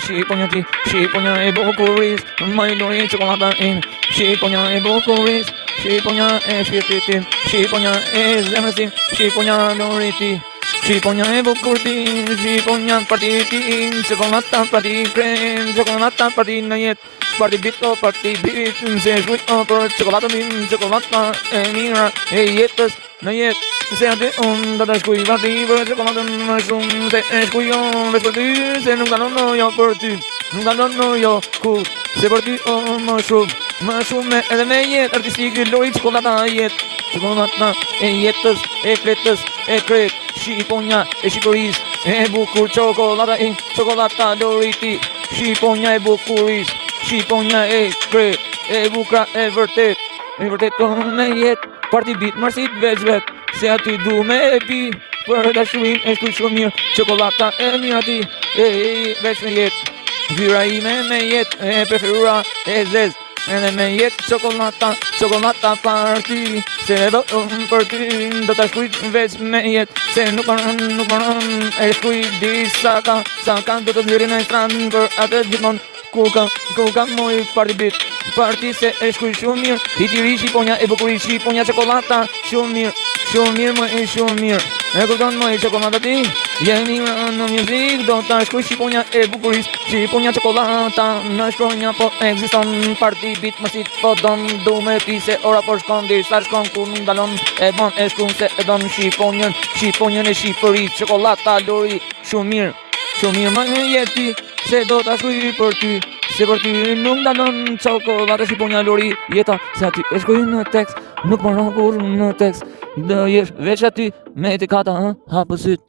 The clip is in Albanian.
shqiponja ti, shqiponja e bukuris, më i lori çokolata im, shqiponja e bukuris, shqiponja e shpirtit tim, shqiponja e zemrës tim, shqiponja lori ti. Shqiponja e bukur ti, shqiponja parti ti, çokolata parti krem, çokolata parti në jetë, parti bit o parti bit, se shkujt o për çokolatën tim, çokolata e mira e jetës në jetë. Se aty unë do të shkuj parti për çokolatën më shumë, se e shkuj jo veç për ty, se nuk kalon jo për ty, nuk kalon jo ku, se për ty o më shumë edhe me jetë artistikë, lori çokolata jetë. Çokolata e jetës, e fletës, e kret, shqiponja e Shqipërisë, e bukur çokolata e çokolata lori ti, shqiponja e bukurisë, shqiponja e kret, e bukra e vërtet me jetë, parti bit marsit veç vet, se aty du me e pi, për dashurin e shkuj shumë mirë, çokolata e mirë ati, e veç me jetë, vyra ime me jetë, e preferura e zezë. Edhe me jetë çokolata parti, se do për ty, do të shkuj veç me jetë, se nuk përën, e shkuj disa ka, sa ka do të vlirin e stranë, për atë gjithmon, ku ka moj parti bit, parti se e shkuj shumë mirë, i tiri shqiponja e bukuri, shqiponja çokolata, shumë mirë më e shumë mirë, e kupton më e çokolata ti, jemi në mjuzik, do të shkuj shqiponja e bukuris, shqiponja çokolata, në shkronja po ekziston, parti bit mësit po don, du me pi se ora po shkon, disa shkon ku nuk dalon, e bon e shkun se e don shqiponjën e Shqipërisë, çokolata lori, shumë mirë më e jeti, se do të shkuj për ty, se për ty nuk dalon çokolata shqiponja lori jeta, se aty e shkuj në tekst, nuk më rrokur në tekst, do jesh veç aty me etikata, hapë syt.